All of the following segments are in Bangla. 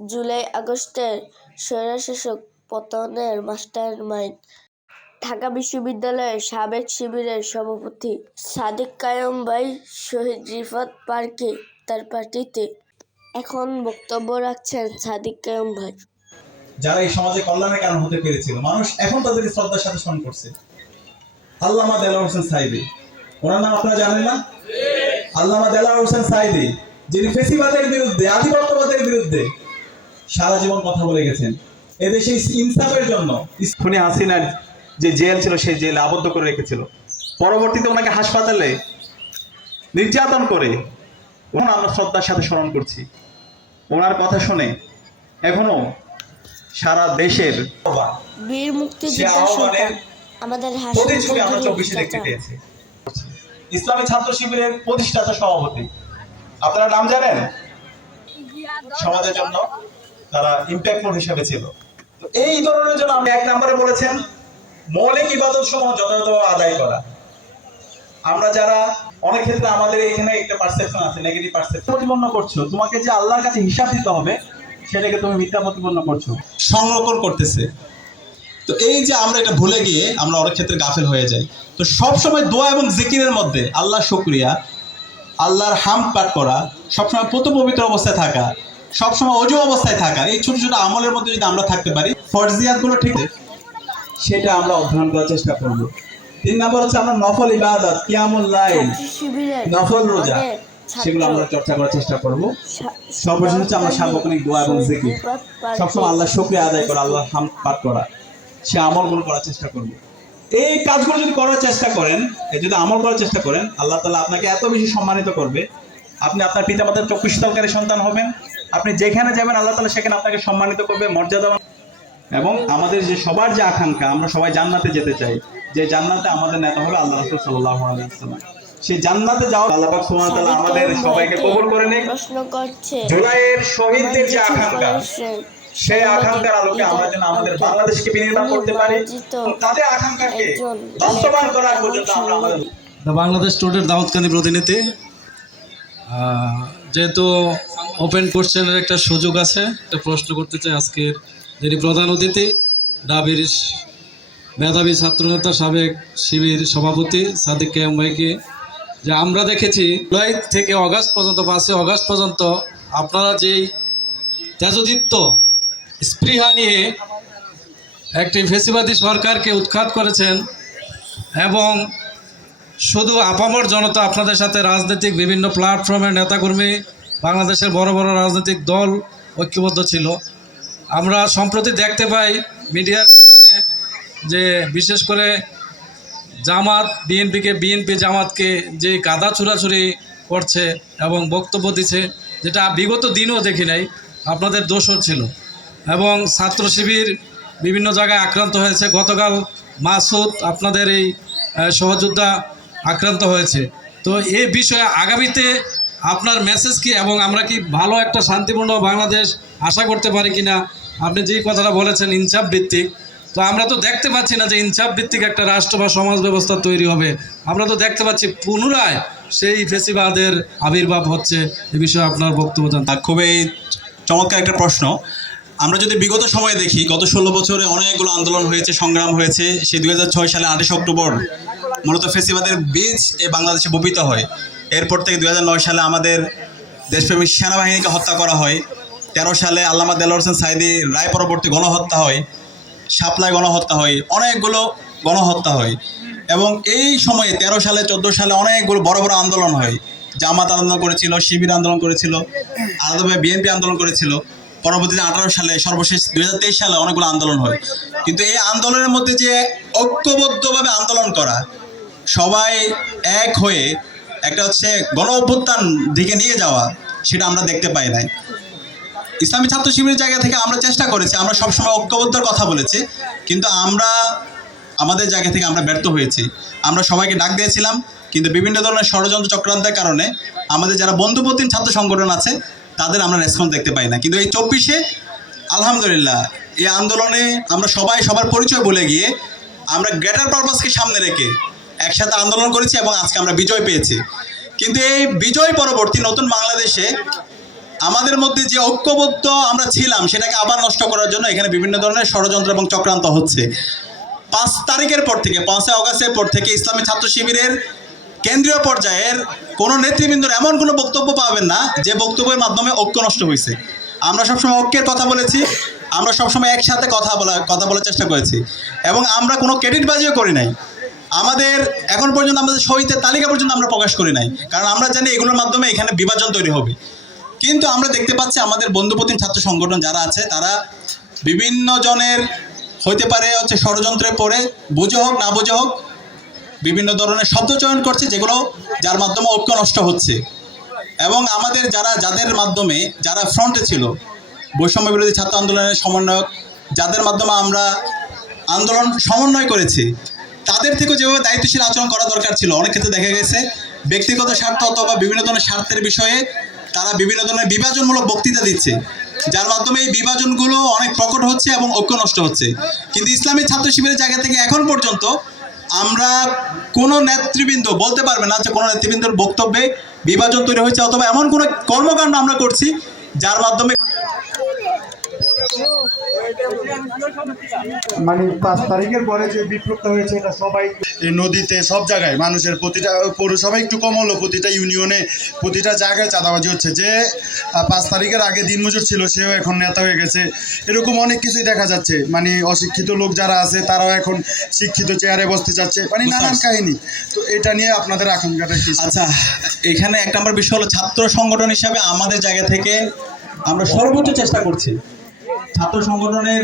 জুলাই আগস্টের স্বৈরশাসক পতনের মাস্টার মাইন্ড ঢাকা বিশ্ববিদ্যালয়ের সাবেক শিবিরের সভাপতি সাদিক কায়ম ভাই শহীদ রিফাত পার্কে তার পার্টিতে এখন বক্তব্য রাখছেন সাদিক কায়ম ভাই। যারা এই সমাজে কল্যাণের কারণ হতে পেরেছিল, মানুষ এখন তাদেরকে শ্রদ্ধার সাথে স্মরণ করছে। আল্লামা দেলাওয়ার হোসেন সাইদি, ওনার নাম আপনারা জানেন না? আল্লামা দেলাওয়ার হোসেন সাইদি, যিনি ফেসিবাদের বিরুদ্ধে, আধিপত্যবাদের বিরুদ্ধে সারা জীবন কথা বলে গেছেন। এদেশে ইনসাফের জন্য খুনি হাসিনার যে জেল ছিল সেই জেলে আবদ্ধ করে রেখেছিল। পরবর্তীতে ওনাকে হাসপাতালে নির্যাতন করে ওনার আমরা শ্রদ্ধার সাথে স্মরণ করছি। ওনার কথা শুনে এখনও সারা দেশের বীর আমাদের প্রতিচ্ছবি আমরা চব্বিশে দেখতে পেয়েছি। ইসলামী ছাত্র শিবিরের প্রতিষ্ঠাতা সভাপতি। আপনারা নাম জানেন? সমাজের জন্য? তারা ইম্প্যাক্টফুল হিসেবে ছিল। তো এই ধরনের জন্য আপনি এক নম্বরে বলেছেন, মৌলিক ইবাদত সমূহ যথাযথভাবে আদায় করা। আমরা যারা, অনেক ক্ষেত্রে আমাদের এখানে একটা পারসেপশন আছে নেগেটিভ পারসেপশন প্রতিপন্ন করছ, তোমাকে যে আল্লাহর কাছে হিসাব দিতে হবে, সেটাকে তুমি মিথ্যা প্রতিপন্ন করছ। সংরক্ষণ করতেছে। তো এই যে আমরা এটা ভুলে গিয়ে আমরা অনেক ক্ষেত্রে গাফেল হয়ে যাই। তো সব সময় দোয়া এবং জিকিরের মধ্যে আল্লাহ শুক্রিয়া, আল্লাহর হাম পাঠ করা, সবসময় পুত পবিত্র অবস্থায় থাকা সবসময় অজু অবস্থায় থাকা। এই ছোট ছোট আমলের মধ্যে যদি আমরা থাকতে পারি ফরজিয়াতগুলো ঠিক সেটা আমরা অধ্যয়ন করার চেষ্টা করব। তিন নম্বর হচ্ছে আমরা নফল ইবাদত কিয়ামুল লাইল নফল রোজা সেগুলো আমরা চর্চা করার চেষ্টা করব। সর্বশেষ হচ্ছে আমরা সার্বক্ষণিক দোয়া এবং জিকির। সবসময় আল্লাহ শুক্রিয়া আদায় করা আল্লাহ হাম পাঠ করা। সে আমল আমলগুলো করার চেষ্টা করবে। এই কাজগুলো যদি করার চেষ্টা করেন যদি আমল করার চেষ্টা করেন আল্লাহ তালা আপনাকে এত বেশি সম্মানিত করবে। আপনি আপনার পিতা মাতার চক্ষু শীতলকারী সন্তান হবেন আপনি যেখানে যাবেন আল্লাহ তালা সেখানে আপনাকে সম্মানিত করবে মর্যাদা এবং আমাদের যে সবার যে আকাঙ্ক্ষা আমরা সবাই জান্নাতে যেতে চাই। যে জান্নাতে আমাদের নেতা হবে আল্লাহ রসুল সাল্লাহ আলাইসাল্লাম সেই জান্নাতে যাওয়া আল্লাহ পাক সুবহানাহু তাআলা আমাদের সবাইকে কবুল করে নিক। প্রশ্ন করছে। জুলাইয়ের শহীদদের যে আকাঙ্ক্ষা সেই আকাঙ্ক্ষার আলোকে আমরা যেন আমাদের বাংলাদেশকে বিনির্মাণ করতে পারি। তাদের আকাঙ্ক্ষাকে বাস্তবায়ন করার পর্যন্ত আমরা আমাদের বাংলাদেশ স্টুডেন্ট দাউদকান্দি প্রতিনিধি। যেহেতু ওপেন কোশ্চেনের একটা সুযোগ আছে। একটা প্রশ্ন করতে চাই আজকের। যিনি প্রধান অতিথি, ডাবির মেধাবী ছাত্রনেতা, সাবেক শিবির সভাপতি সাদিক কেএম ভাইকে। যে আমরা দেখেছি, জুলাই থেকে অগাস্ট পর্যন্ত পাঁচই অগাস্ট পর্যন্ত আপনারা যেই তেজদীপ্ত স্পৃহা নিয়ে একটি ফেসিবাদী সরকারকে উৎখাত করেছেন এবং শুধু আপামর জনতা আপনাদের সাথে রাজনৈতিক বিভিন্ন প্ল্যাটফর্মের নেতাকর্মী বাংলাদেশের বড় বড় রাজনৈতিক দল ঐক্যবদ্ধ ছিল। আমরা সম্প্রতি দেখতে পাই মিডিয়ার কল্যাণে যে বিশেষ করে জামাত, বিএনপিকে, বিএনপি জামাতকে যে কাদা ছুড়াছুরি করছে এবং বক্তব্য দিচ্ছে, যেটা বিগত দিনও দেখি নাই, আপনাদের দোষও ছিল। এবং ছাত্র শিবির বিভিন্ন জায়গায় আক্রান্ত হয়েছে। গতকাল মাসুদ আপনাদের এই সহযোদ্ধা আক্রান্ত হয়েছে। তো এই বিষয়ে আগামীতে আপনার মেসেজ কি এবং আমরা কি ভালো একটা শান্তিপূর্ণ বাংলাদেশ আশা করতে পারি কিনা? আপনি যেই কথাটা বলেছেন ইনসাফ ভিত্তিক। তো আমরা তো দেখতে পাচ্ছি না যে ইনসাফ ভিত্তিক একটা রাষ্ট্র বা সমাজ ব্যবস্থা তৈরি হবে। আমরা তো দেখতে পাচ্ছি পুনরায় সেই ফেসিবাদের আবির্ভাব হচ্ছে। এ বিষয়ে আপনার বক্তব্য আহ, খুবই চমৎকার একটা প্রশ্ন। আমরা যদি বিগত সময়ে দেখি গত ষোলো বছরে অনেকগুলো আন্দোলন হয়েছে সংগ্রাম হয়েছে। সে দুই সালে আঠাশে অক্টোবর মূলত ফেসিবাদের বীজ এ বাংলাদেশে বপিত হয়। এরপর থেকে দু হাজার নয় সালে আমাদের দেশপ্রেমিক সেনাবাহিনীকে হত্যা করা হয়। তেরো সালে আল্লামা দেল হোসেন সাইদি রায় পরবর্তী গণহত্যা হয়, সাপ্লাই গণহত্যা হয়, অনেকগুলো গণহত্যা হয়। এবং এই সময়ে, তেরো সালে, চোদ্দ সালে অনেকগুলো বড় বড় আন্দোলন হয়। জামাত আন্দোলন করেছিল, শিবির আন্দোলন করেছিল, আলাদাভাবে বিএনপি আন্দোলন করেছিল। পরবর্তীতে আঠারো সালে, সর্বশেষ দু হাজার তেইশ সালে অনেকগুলো আন্দোলন হয়। কিন্তু এই আন্দোলনের মধ্যে যে ঐক্যবদ্ধভাবে আন্দোলন করা, সবাই এক হয়ে একটা হচ্ছে গণ অভ্যুত্থান দিকে নিয়ে যাওয়া, সেটা আমরা দেখতে পাই নাই। ইসলামী ছাত্র শিবিরের জায়গা থেকে আমরা চেষ্টা করেছি, আমরা সবসময় ঐক্যবদ্ধর কথা বলেছি, কিন্তু আমরা, আমাদের জায়গা থেকে আমরা ব্যর্থ হয়েছি। আমরা সবাইকে ডাক দিয়েছিলাম, কিন্তু বিভিন্ন ধরনের ষড়যন্ত্র চক্রান্তের কারণে আমাদের যারা বন্ধুপ্রতিম ছাত্র সংগঠন আছে, তাদের আমরা রেসপন্স দেখতে পাই না কিন্তু এই চব্বিশে, আলহামদুলিল্লাহ, এই আন্দোলনে আমরা সবাই সবার পরিচয় বলে গিয়ে, আমরা গ্রেটার পারপাসকে সামনে রেখে একসাথে আন্দোলন করেছি এবং আজকে আমরা বিজয় পেয়েছি। কিন্তু এই বিজয় পরবর্তী নতুন বাংলাদেশে আমাদের মধ্যে যে ঐক্যবদ্ধ আমরা ছিলাম, সেটাকে আবার নষ্ট করার জন্য এখানে বিভিন্ন ধরনের ষড়যন্ত্র এবং চক্রান্ত হচ্ছে। পাঁচ তারিখের পর থেকে, পাঁচই অগাস্টের পর থেকে ইসলামী ছাত্র শিবিরের কেন্দ্রীয় পর্যায়ের কোনো নেতৃবৃন্দর এমন কোনো বক্তব্য পাবেন না, যে বক্তব্যের মাধ্যমে ঐক্য নষ্ট হয়েছে। আমরা সবসময় ঐক্যের কথা বলেছি, আমরা সবসময় একসাথে কথা বলা, কথা বলার চেষ্টা করেছি। এবং আমরা কোনো ক্রেডিটবাজিও করি নাই। আমাদের এখন পর্যন্ত আমাদের শহীদের তালিকা পর্যন্ত আমরা প্রকাশ করি নাই। কারণ আমরা জানি এগুলোর মাধ্যমে এখানে বিভাজন তৈরি হবে। কিন্তু আমরা দেখতে পাচ্ছি আমাদের বন্ধুপ্রতিম ছাত্র সংগঠন যারা আছে, তারা বিভিন্ন জনের হইতে পারে হচ্ছে ষড়যন্ত্রে পড়ে, বুঝে হোক, না বুঝে হোক, বিভিন্ন ধরনের শব্দ চয়ন করছে যেগুলো যার মাধ্যমে ঐক্য নষ্ট হচ্ছে। এবং আমাদের যারা, যাদের মাধ্যমে যারা ফ্রন্টে ছিল, বৈষম্য বিরোধী ছাত্র আন্দোলনের সমন্বয়ক, যাদের মাধ্যমে আমরা আন্দোলন সমন্বয় করেছি তাদের থেকেও যেভাবে দায়িত্বশীল আচরণ করা দরকার ছিল, অনেক ক্ষেত্রে দেখা গেছে, ব্যক্তিগত স্বার্থ অথবা বিভিন্ন ধরনের স্বার্থের বিষয়ে তারা বিভিন্ন ধরনের বিভাজনমূলক বক্তৃতা দিচ্ছে। যার মাধ্যমে এই বিভাজনগুলো অনেক প্রকট হচ্ছে এবং ঐক্য নষ্ট হচ্ছে। কিন্তু ইসলামী ছাত্র শিবিরের জায়গা থেকে এখন পর্যন্ত আমরা কোনো নেতৃবৃন্দ, বলতে পারবে না যে কোনো নেতৃবৃন্দর বক্তব্যে বিভাজন তৈরি হয়েছে অথবা এমন কোনো কর্মকাণ্ড আমরা করছি যার মাধ্যমে মানে পাঁচ তারিখের পরে যে বিপ্লবটা হয়েছে এটা সবাই এই নদীতে সব জায়গায় মানুষের প্রতিটা পৌরসভা একটু কম হলো প্রতিটা ইউনিয়নে প্রতিটা জায়গায় চাঁদাবাজি হচ্ছে। যে পাঁচ তারিখের আগে দিনমজুর ছিল সেও এখন নেতা হয়ে গেছে। এরকম অনেক কিছুই দেখা যাচ্ছে। মানে অশিক্ষিত লোক যারা আছে তারাও এখন শিক্ষিত চেয়ারে বসতে যাচ্ছে মানে নানান কাহিনী। তো এটা নিয়ে আপনাদের আকাঙ্ক্ষাটা কি? আচ্ছা এখানে এক নম্বর বিষয় হলো ছাত্র সংগঠন হিসাবে আমাদের জায়গা থেকে আমরা সর্বোচ্চ চেষ্টা করছি। ছাত্র সংগঠনের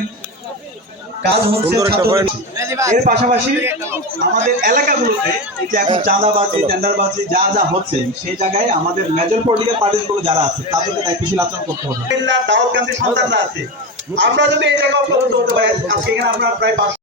কাজ হচ্ছে এর পাশাপাশি আমাদের এলাকাগুলোতে এই যে এখন চাঁদাবাজি টেন্ডারবাজি যা যা হচ্ছে সেই জায়গায় আমাদের মেজর পলিটিক্যাল পার্টিসগুলো যারা আছে তাদেরকে দায়িত্বশীল আচরণ করতে হবে। দাওয়াত সন্তানরা আছে। আমরা যদি এই জায়গায় উপলব্ধ হতে পারি আজকে এখানে আমরা প্রায়